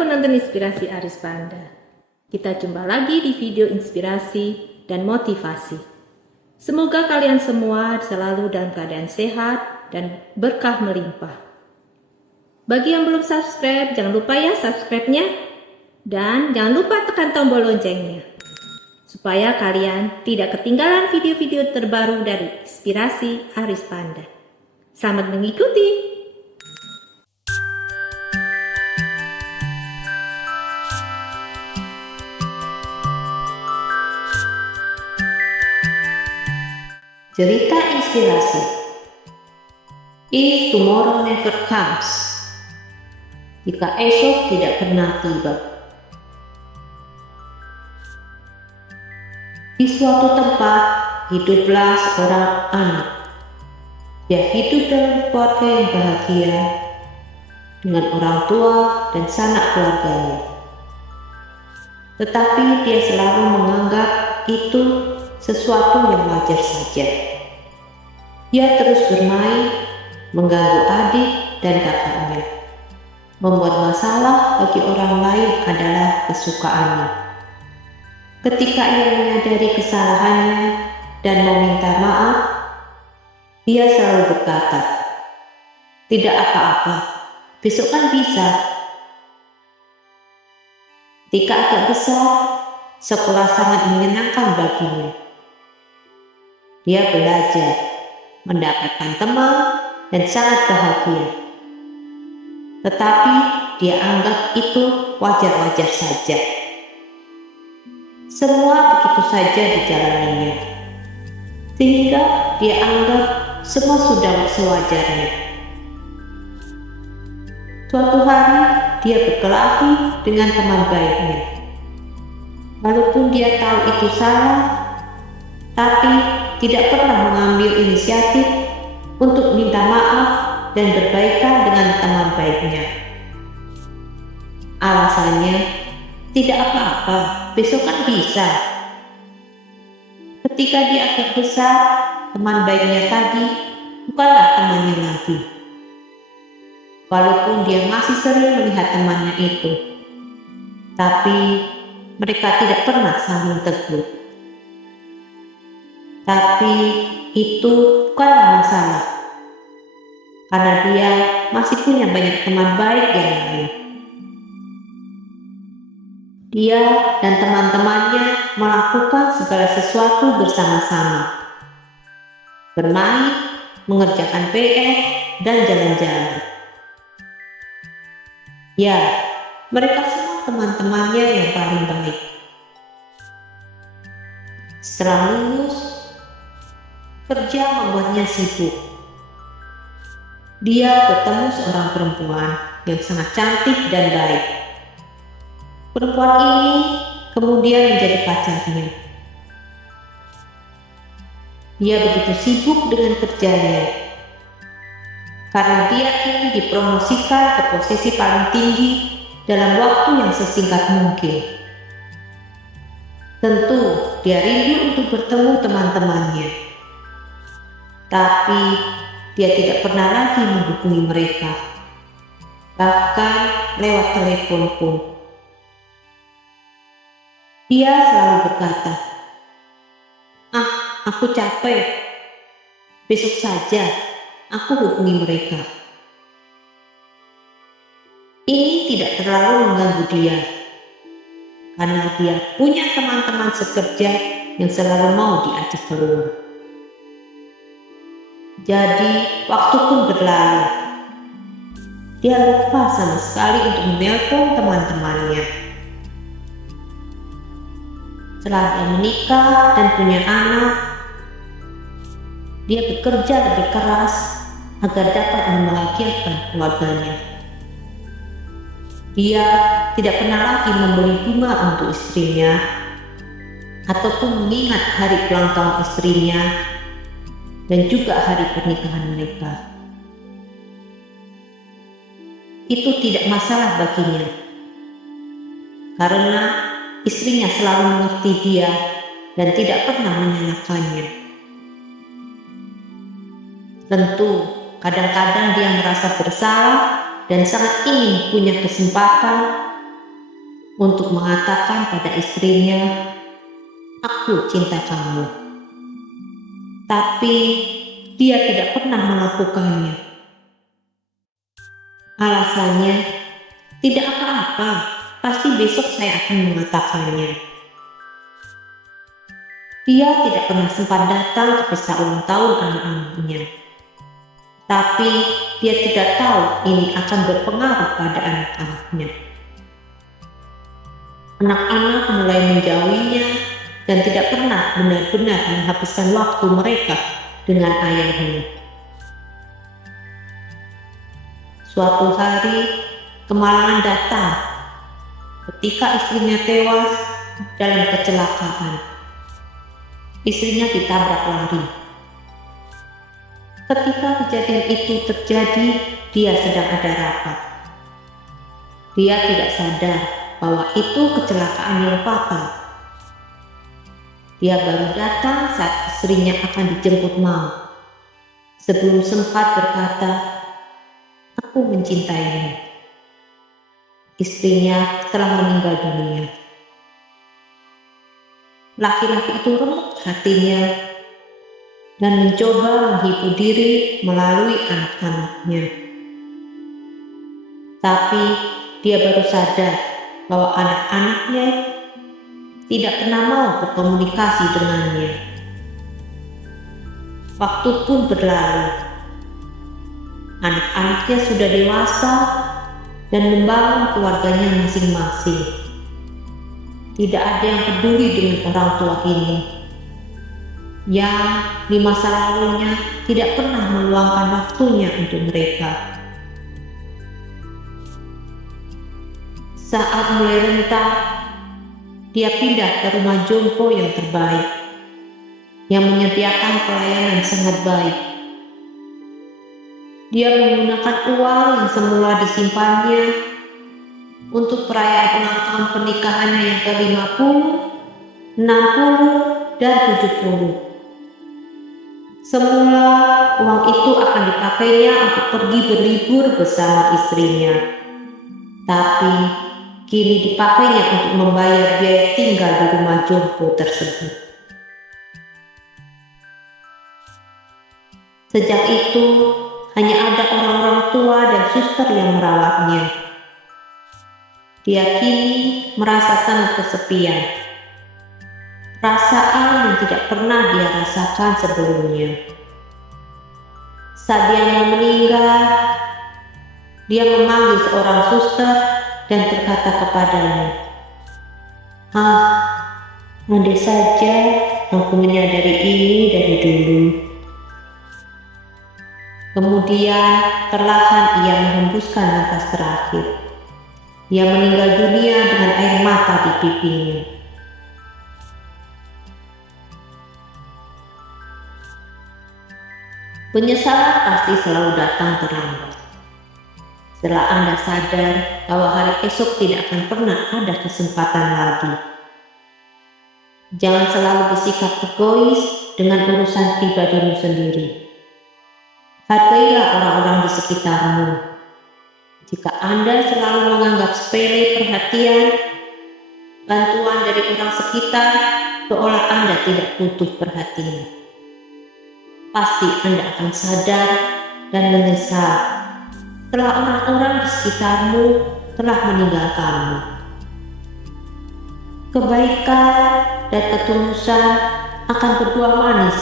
penonton Inspirasi Aris Panda. Kita jumpa lagi di video inspirasi dan motivasi. Semoga kalian semua selalu dalam keadaan sehat dan berkah melimpah. Bagi yang belum subscribe, jangan lupa ya subscribe-nya. Dan jangan lupa tekan tombol loncengnya, supaya kalian tidak ketinggalan video-video terbaru dari Inspirasi Aris Panda. Selamat mengikuti! Cerita inspirasi. If tomorrow never comes, jika esok tidak pernah tiba. Di suatu tempat hiduplah seorang anak. Dia hidup dalam keluarga yang bahagia dengan orang tua dan sanak keluarganya. Tetapi dia selalu menganggap itu sesuatu yang wajar saja. Dia terus bermain, mengganggu adik dan kakaknya. Membuat masalah bagi orang lain adalah kesukaannya. Ketika ia menyadari kesalahannya dan meminta maaf, dia selalu berkata, "Tidak apa-apa, besok kan bisa." Ketika agak besar, sekolah sangat menyenangkan baginya. Dia belajar, mendapatkan teman, dan sangat bahagia. Tetapi dia anggap itu wajar-wajar saja. Semua begitu saja dijalaninya, sehingga dia anggap semua sudah sewajarnya. Suatu hari dia berkelahi dengan teman baiknya. Walaupun dia tahu itu salah, tapi tidak pernah mengambil inisiatif untuk minta maaf dan berbaikan dengan teman baiknya. Alasannya, tidak apa-apa, besok kan bisa. Ketika dia agak besar, teman baiknya tadi bukanlah temannya lagi. Walaupun dia masih sering melihat temannya itu, tapi mereka tidak pernah saling tegur. Tapi itu bukanlah masalah, karena dia masih punya banyak teman baik yang lain. Dia dan teman-temannya melakukan segala sesuatu bersama-sama. Bermain, mengerjakan PR, dan jalan-jalan. Ya, mereka semua teman-temannya yang paling baik. Setelah lulus, kerja membuatnya sibuk. Dia bertemu seorang perempuan yang sangat cantik dan baik. Perempuan ini kemudian menjadi pacarnya. Dia begitu sibuk dengan kerjanya, karena dia ingin dipromosikan ke posisi paling tinggi dalam waktu yang sesingkat mungkin. Tentu dia rindu untuk bertemu teman-temannya, tapi dia tidak pernah lagi menghubungi mereka, bahkan lewat telepon pun. Dia selalu berkata, aku capek, besok saja aku hubungi mereka." Ini tidak terlalu mengganggu dia, karena dia punya teman-teman sekerja yang selalu mau diajak keluar. Jadi waktu pun berlalu. Dia lupa sama sekali untuk menelpon teman-temannya. Setelah dia menikah dan punya anak, dia bekerja lebih keras agar dapat membahagiakan keluarganya. Dia tidak pernah lagi membeli bunga untuk istrinya, ataupun mengingat hari ulang tahun istrinya, dan juga hari pernikahan mereka. Itu tidak masalah baginya, karena istrinya selalu mengerti dia dan tidak pernah menyalahkannya. Tentu, kadang-kadang dia merasa bersalah dan sangat ingin punya kesempatan untuk mengatakan pada istrinya, "Aku cinta kamu." Tapi dia tidak pernah melakukannya. Alasannya, "Tidak apa-apa, pasti besok saya akan mengatakannya." Dia tidak pernah sempat datang ke pesta ulang tahun anak-anaknya. Tapi dia tidak tahu ini akan berpengaruh pada anak-anaknya. Anak-anak mulai menjauhinya dan tidak pernah benar-benar menghabiskan waktu mereka dengan ayahnya. Suatu hari, kemarahan datang ketika istrinya tewas dalam kecelakaan. Istrinya ditabrak lari. Ketika kejadian itu terjadi, dia sedang ada rapat. Dia tidak sadar bahwa itu kecelakaan yang fatal. Dia baru datang saat istrinya akan dijemput maut. Sebelum sempat berkata, "Aku mencintaimu." Istrinya telah meninggal dunia. Laki-laki itu remuk hatinya dan mencoba menghibur diri melalui anak-anaknya. Tapi dia baru sadar bahwa anak-anaknya tidak pernah mau berkomunikasi dengannya. Waktu pun berlalu. Anak-anaknya sudah dewasa dan membangun keluarganya masing-masing. Tidak ada yang peduli dengan orang tua ini, yang di masa lalunya tidak pernah meluangkan waktunya untuk mereka. Saat mulai renta, dia pindah ke rumah jompo yang terbaik, yang menyediakan pelayanan sangat baik. Dia menggunakan uang yang semula disimpannya untuk perayaan ulang tahun pernikahannya yang ke-50, 60, dan 70. Semula uang itu akan dipakainya untuk pergi berlibur bersama istrinya. Tapi kini dipakainya untuk membayar biaya tinggal di rumah jompo tersebut. Sejak itu, hanya ada orang-orang tua dan suster yang merawatnya. Dia kini merasa sangat kesepian. Perasaan yang tidak pernah dia rasakan sebelumnya. Saat dia mau meninggal, dia memanggil seorang suster dan berkata kepadanya, andai saja aku menyadari ini dari dulu." Kemudian perlahan ia menghembuskan nafas terakhir. Ia meninggal dunia dengan air mata di pipinya. Penyesalan pasti selalu datang terlambat. Setelah Anda sadar bahwa hari esok tidak akan pernah ada kesempatan lagi. Jangan selalu bersikap egois dengan urusan pribadimu sendiri. Hargailah orang-orang di sekitarmu. Jika Anda selalu menganggap sepele perhatian, bantuan dari orang sekitar, seolah Anda tidak butuh perhatian. Pasti Anda akan sadar dan menyesal setelah orang-orang di sekitarmu telah meninggalkanmu. Kebaikan dan ketulusan akan berbuah manis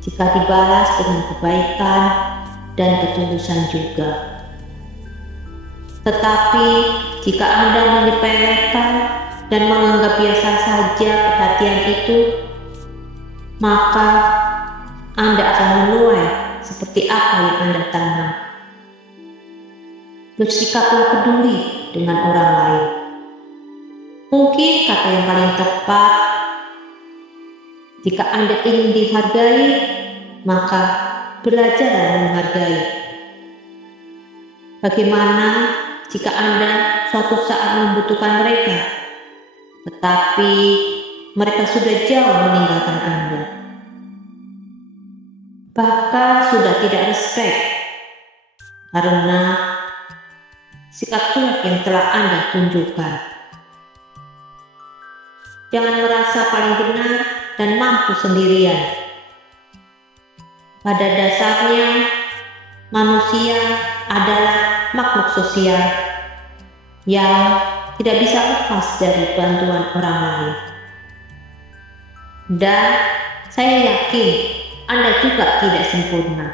jika dibalas dengan kebaikan dan ketulusan juga. Tetapi jika Anda menyepelekan dan menganggap biasa saja perhatian itu, maka Anda akan menuai seperti apa yang Anda tanam. Bersikaplah peduli dengan orang lain. Mungkin kata yang paling tepat, jika Anda ingin dihargai, maka belajarlah menghargai. Bagaimana jika Anda suatu saat membutuhkan mereka, tetapi mereka sudah jauh meninggalkan Anda? Bahkan sudah tidak respek, karena sikap cuek yang telah Anda tunjukkan. Jangan merasa paling benar dan mampu sendirian. Pada dasarnya, manusia adalah makhluk sosial yang tidak bisa lepas dari bantuan orang lain. Dan saya yakin Anda juga tidak sempurna.